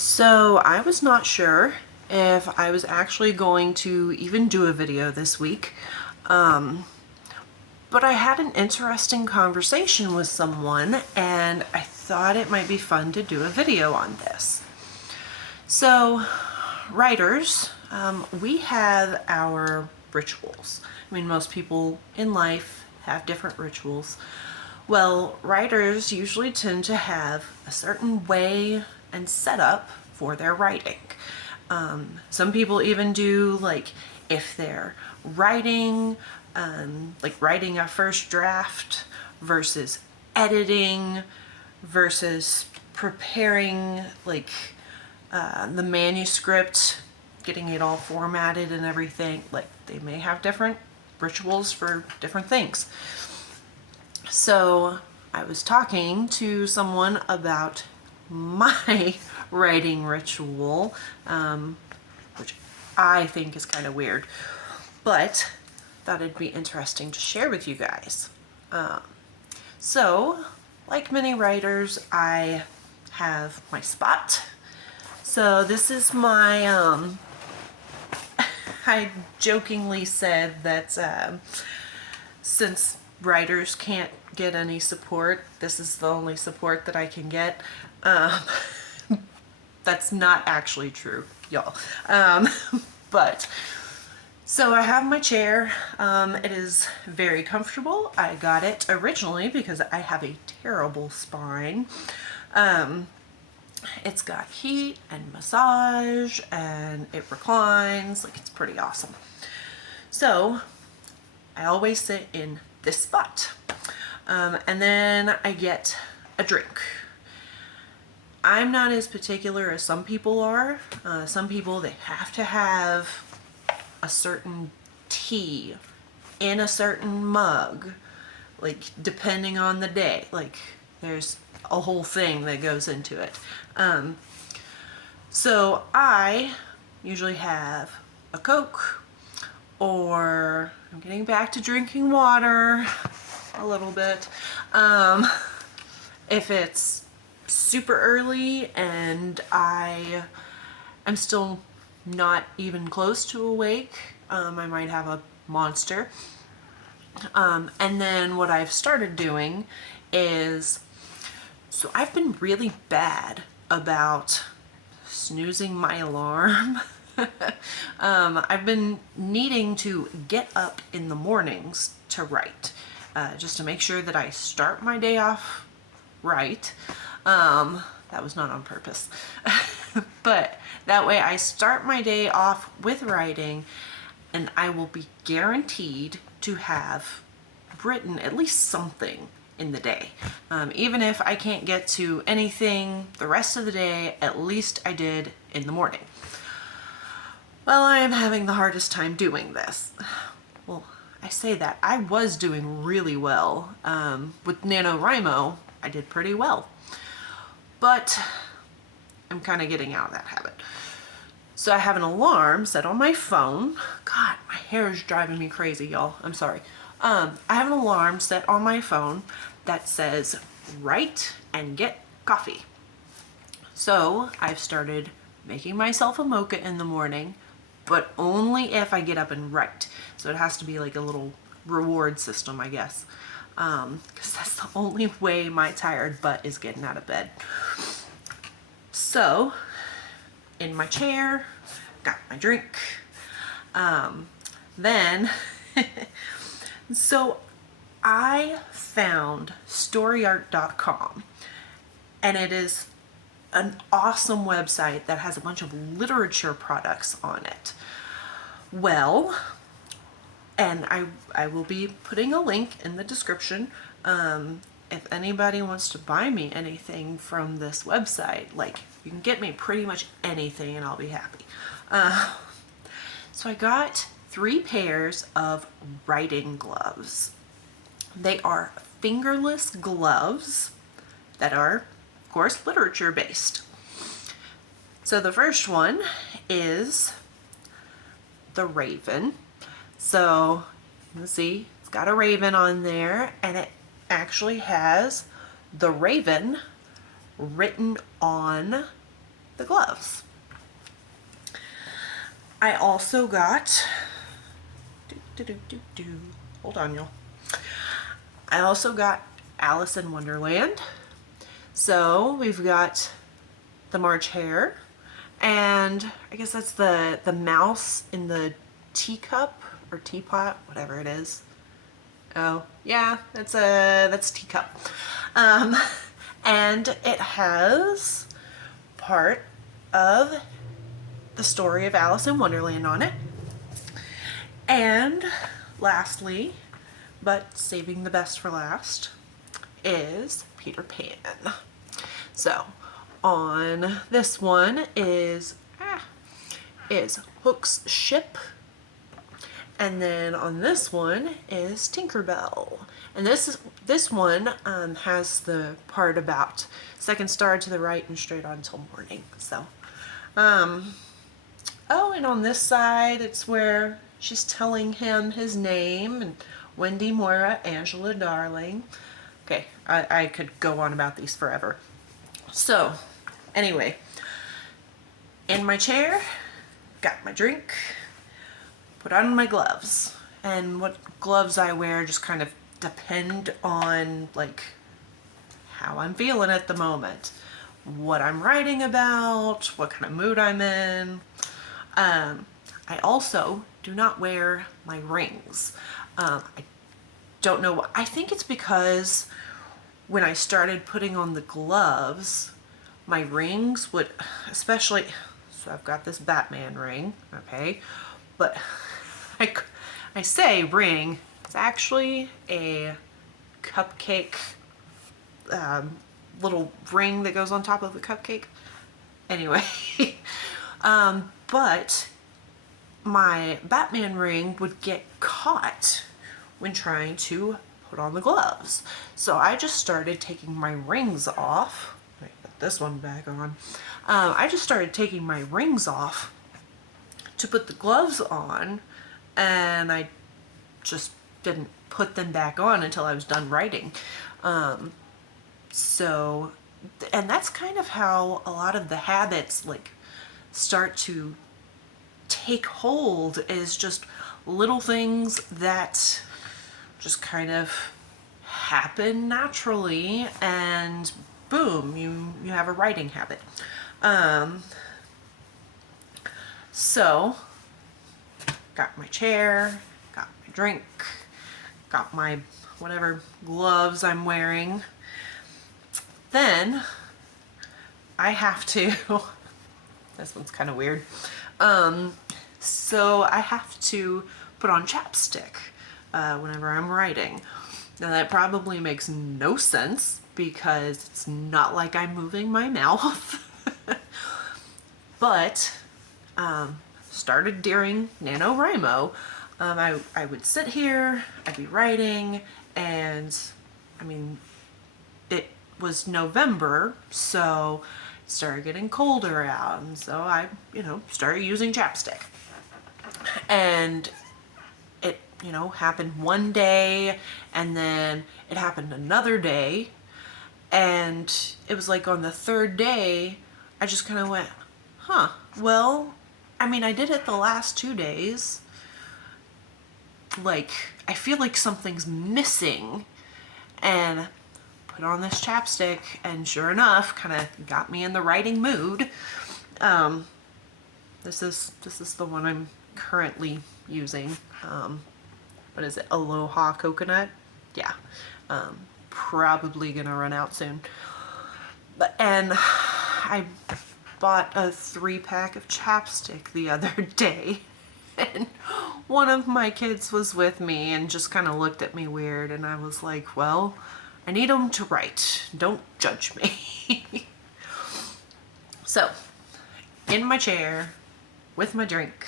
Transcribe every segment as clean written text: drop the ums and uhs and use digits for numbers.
So I was not sure if I was actually going to even do a video this week, but I had an interesting conversation with someone and I thought it might be fun to do a video on this. So writers, we have our rituals. I mean, most people in life have different rituals. Well, writers usually tend to have a certain way and setup for their writing. Some people even do, like, if they're writing, like writing a first draft versus editing versus preparing, like, the manuscript, getting it all formatted and everything. Like, they may have different rituals for different things. So I was talking to someone about my writing ritual, which I think is kind of weird, but thought it'd be interesting to share with you guys. So, like many writers, I have my spot. So this is my, I jokingly said that since writers can't get any support, this is the only support that I can get. That's not actually true, y'all. But so I have my chair. It is very comfortable. I got it originally because I have a terrible spine. It's got heat and massage and it reclines. Like, it's pretty awesome. So I always sit in this spot. And then I get a drink. I'm not as particular as some people are. Some people, they have to have a certain tea in a certain mug, like, depending on the day. Like, there's a whole thing that goes into it. So I usually have a Coke, or I'm getting back to drinking water a little bit. If it's super early and I am still not even close to awake, I might have a Monster. And then what I've started doing is, so I've been really bad about snoozing my alarm. I've been needing to get up in the mornings to write, just to make sure that I start my day off right. That was not on purpose. But that way I start my day off with writing and I will be guaranteed to have written at least something in the day. Even if I can't get to anything the rest of the day, at least I did in the morning. Well, I am having the hardest time doing this. Well, I say that. I was doing really well. With NaNoWriMo, I did pretty well. But I'm kind of getting out of that habit. So I have an alarm set on my phone. God, my hair is driving me crazy, y'all. I'm sorry. I have an alarm set on my phone that says, write and get coffee. So I've started making myself a mocha in the morning, but only if I get up and write. So it has to be like a little reward system, I guess. Because that's the only way my tired butt is getting out of bed. So, in my chair, got my drink. Then, so I found Storiart.com, and it is an awesome website that has a bunch of literature products on it. Well, and I will be putting a link in the description. If anybody wants to buy me anything from this website, like, you can get me pretty much anything and I'll be happy. So I got 3 pairs of writing gloves. They are fingerless gloves that are, of course, literature based. So the first one is the Raven. So you can see it's got a raven on there, and it actually has the raven written on the gloves. I also got, hold on y'all. I also got Alice in Wonderland. So we've got the March Hare, and I guess that's the mouse in the teacup or teapot, whatever it is. Oh yeah, that's teacup. And it has part of the story of Alice in Wonderland on it. And lastly, but saving the best for last, is Peter Pan. So on this one is Hook's ship, and then on this one is Tinkerbell. And this one has the part about second star to the right and straight on till morning. So, oh, and on this side it's where she's telling him his name and Wendy, Moira, Angela, darling. Okay, I could go on about these forever. So, anyway, in my chair, got my drink, put on my gloves. And what gloves I wear just kind of depend on like how I'm feeling at the moment, what I'm writing about, what kind of mood I'm in. I also do not wear my rings. I don't know, I think it's because when I started putting on the gloves, my rings would, especially, so I've got this Batman ring, okay, but I say ring, it's actually a cupcake little ring that goes on top of the cupcake. Anyway, but my Batman ring would get caught when trying to put on the gloves. So I just started taking my rings off. Wait, put this one back on. I just started taking my rings off to put the gloves on, and I just didn't put them back on until I was done writing. So, and that's kind of how a lot of the habits like start to take hold, is just little things that just kind of happen naturally, and boom, you have a writing habit. So got my chair, got my drink, got my whatever gloves I'm wearing. Then I have to, this one's kind of weird. So I have to put on chapstick whenever I'm writing. Now that probably makes no sense because it's not like I'm moving my mouth. But started during NaNoWriMo. I would sit here, I'd be writing, and I mean, it was November, so it started getting colder out, and so I, started using chapstick. And it, happened one day, and then it happened another day, and it was like on the third day, I just kind of went, huh, well, I mean, I did it the last 2 days. Like, I feel like something's missing, and put on this chapstick, and sure enough, kind of got me in the writing mood. This is the one I'm currently using. What is it? Aloha Coconut? Yeah. Probably gonna run out soon. And I bought a 3-pack of chapstick the other day, and one of my kids was with me and just kind of looked at me weird, and I was like, well, I need them to write. Don't judge me. So, in my chair, with my drink,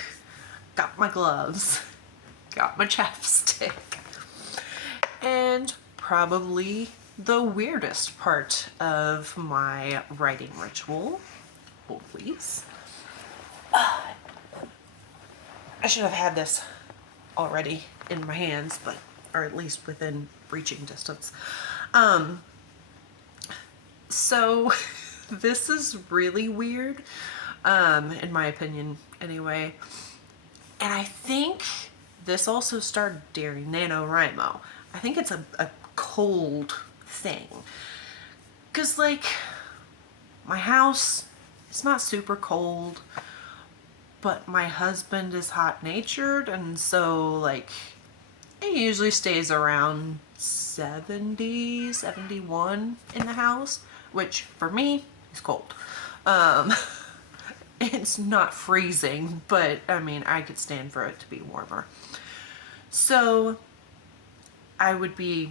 got my gloves, got my chapstick, and probably the weirdest part of my writing ritual, hold please. I should have had this already in my hands, but, or at least within reaching distance. So This is really weird, in my opinion anyway. And I think this also started during NaNoWriMo. I think it's a cold thing. Because, like, my house, it's not super cold, but my husband is hot-natured, and so, like, it usually stays around 70, 71 in the house, which for me is cold. It's not freezing, but I mean, I could stand for it to be warmer. So I would be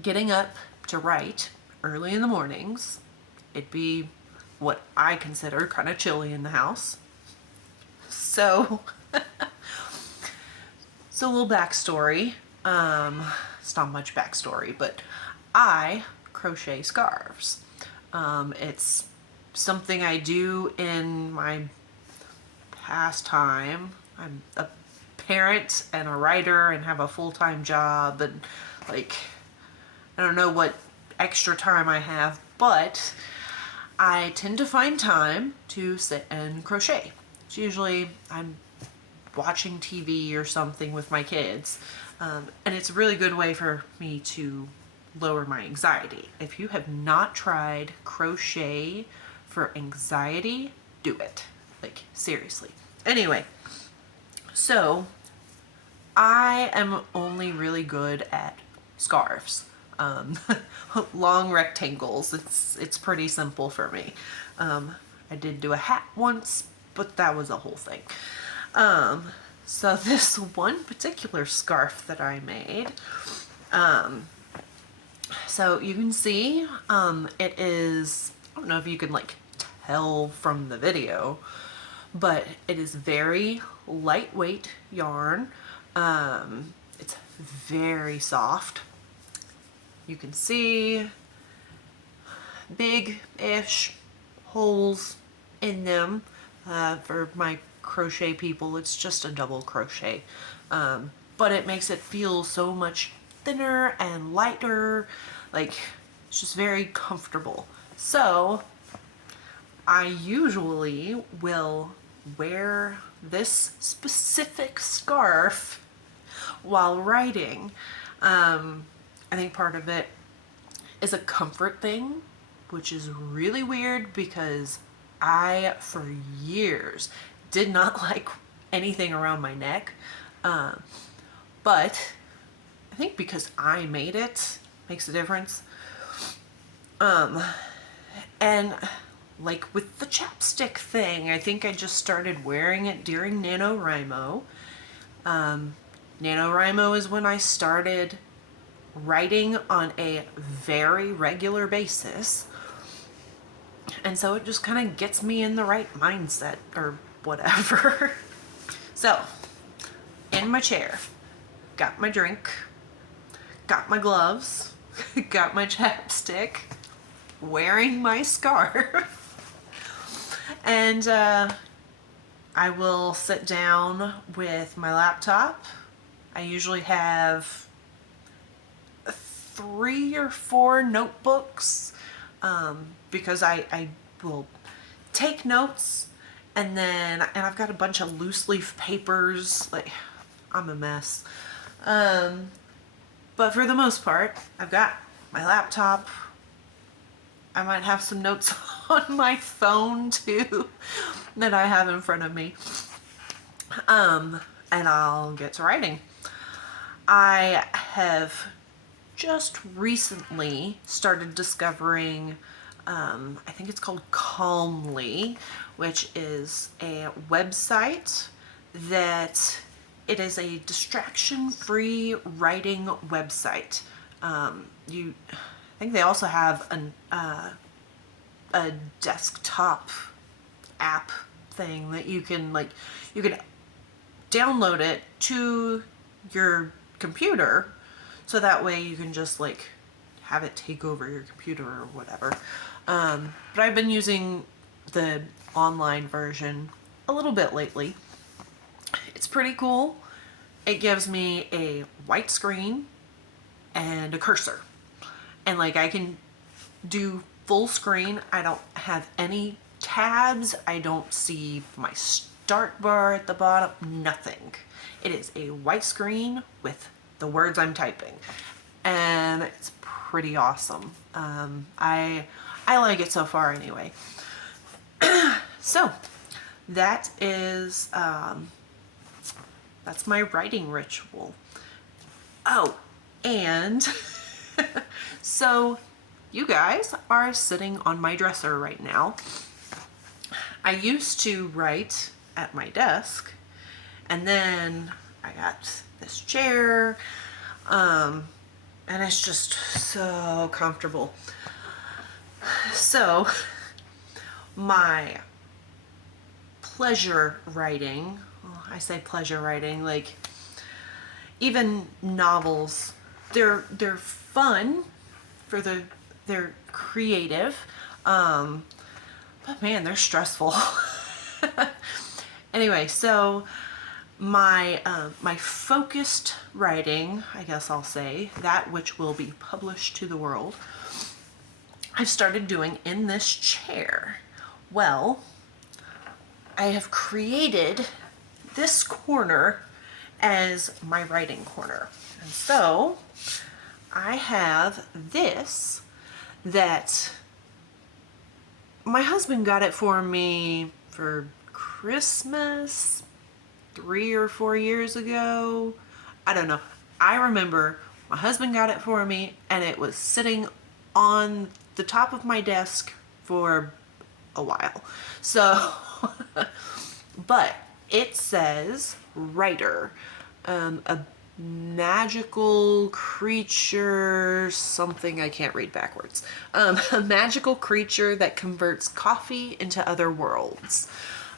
getting up to write early in the mornings. It'd be what I consider kind of chilly in the house. So, so a little backstory. It's not much backstory, but I crochet scarves. It's something I do in my pastime. I'm a parent and a writer and have a full-time job, and like, I don't know what extra time I have, but I tend to find time to sit and crochet. It's usually I'm watching TV or something with my kids, and it's a really good way for me to lower my anxiety. If you have not tried crochet for anxiety, do it. Like, seriously. Anyway, so I am only really good at scarves. Long rectangles. It's pretty simple for me. I did do a hat once, but that was a whole thing. So this one particular scarf that I made, so you can see, it is, I don't know if you can like tell from the video, but it is very lightweight yarn. It's very soft. You can see big-ish holes in them. For my crochet people, it's just a double crochet. But it makes it feel so much thinner and lighter. Like, it's just very comfortable. So I usually will wear this specific scarf while writing. I think part of it is a comfort thing, which is really weird because I, for years, did not like anything around my neck. But I think because I made it makes a difference. And like with the chapstick thing, I think I just started wearing it during NaNoWriMo. NaNoWriMo is when I started writing on a very regular basis. And so it just kind of gets me in the right mindset or whatever. So, in my chair, got my drink, got my gloves, got my chapstick, wearing my scarf. And I will sit down with my laptop. I usually have 3 or 4 notebooks, because I will take notes, and I've got a bunch of loose leaf papers. Like, I'm a mess. But for the most part, I've got my laptop. I might have some notes on my phone too that I have in front of me. And I'll get to writing. I have just recently started discovering, I think it's called Calmly, which is a website that it is a distraction-free writing website. I think they also have a desktop app thing that you can download it to your computer, so that way you can just like have it take over your computer or whatever. But I've been using the online version a little bit lately. It's pretty cool. It gives me a white screen and a cursor. And like I can do full screen. I don't have any tabs. I don't see my start bar at the bottom, nothing. It is a white screen with the words I'm typing, and it's pretty awesome. I like it so far anyway. So that is that's my writing ritual. Oh, and so you guys are sitting on my dresser right now. I used to write at my desk, and then I got this chair, and it's just so comfortable. So my pleasure writing, well, I say pleasure writing, like even novels, they're fun for they're creative, but man, they're stressful. Anyway, so my my focused writing, I guess I'll say, that which will be published to the world, I've started doing in this chair. Well, I have created this corner as my writing corner. And so I have this that my husband got it for me for Christmas 3 or 4 years ago. I don't know. I remember my husband got it for me, and it was sitting on the top of my desk for a while. So, but it says writer, a magical creature, something I can't read backwards. A magical creature that converts coffee into other worlds.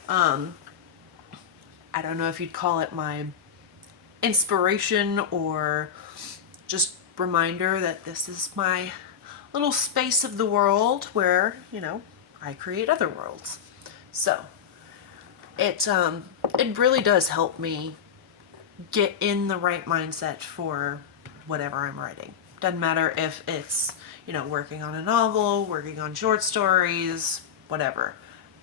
I don't know if you'd call it my inspiration or just reminder that this is my little space of the world where, you know, I create other worlds. So it really does help me get in the right mindset for whatever I'm writing. Doesn't matter if it's, you know, working on a novel, working on short stories, whatever.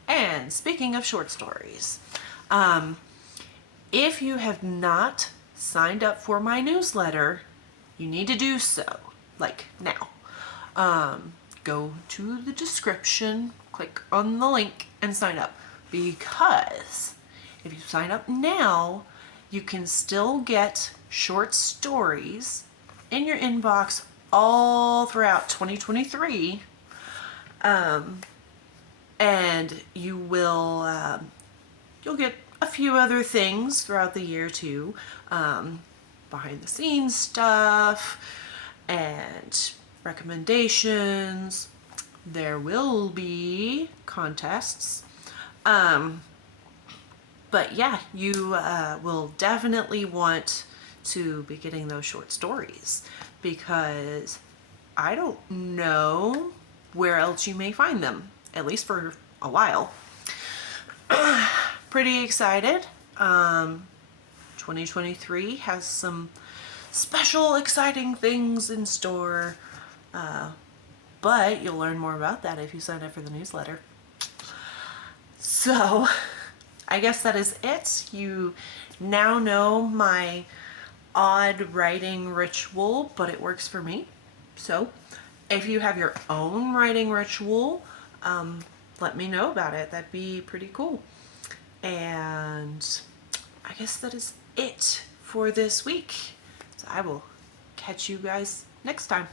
And speaking of short stories, if you have not signed up for my newsletter, you need to do so, like now. Go to the description, click on the link, and sign up. Because if you sign up now, you can still get short stories in your inbox all throughout 2023. And you will, you'll get a few other things throughout the year too. Behind the scenes stuff and recommendations. There will be contests. But yeah, you will definitely want to be getting those short stories, because I don't know where else you may find them, at least for a while. Pretty excited. 2023 has some special, exciting things in store, but you'll learn more about that if you sign up for the newsletter. So I guess that is it. You now know my odd writing ritual, but it works for me. So if you have your own writing ritual, let me know about it. That'd be pretty cool. And I guess that is it for this week. So I will catch you guys next time.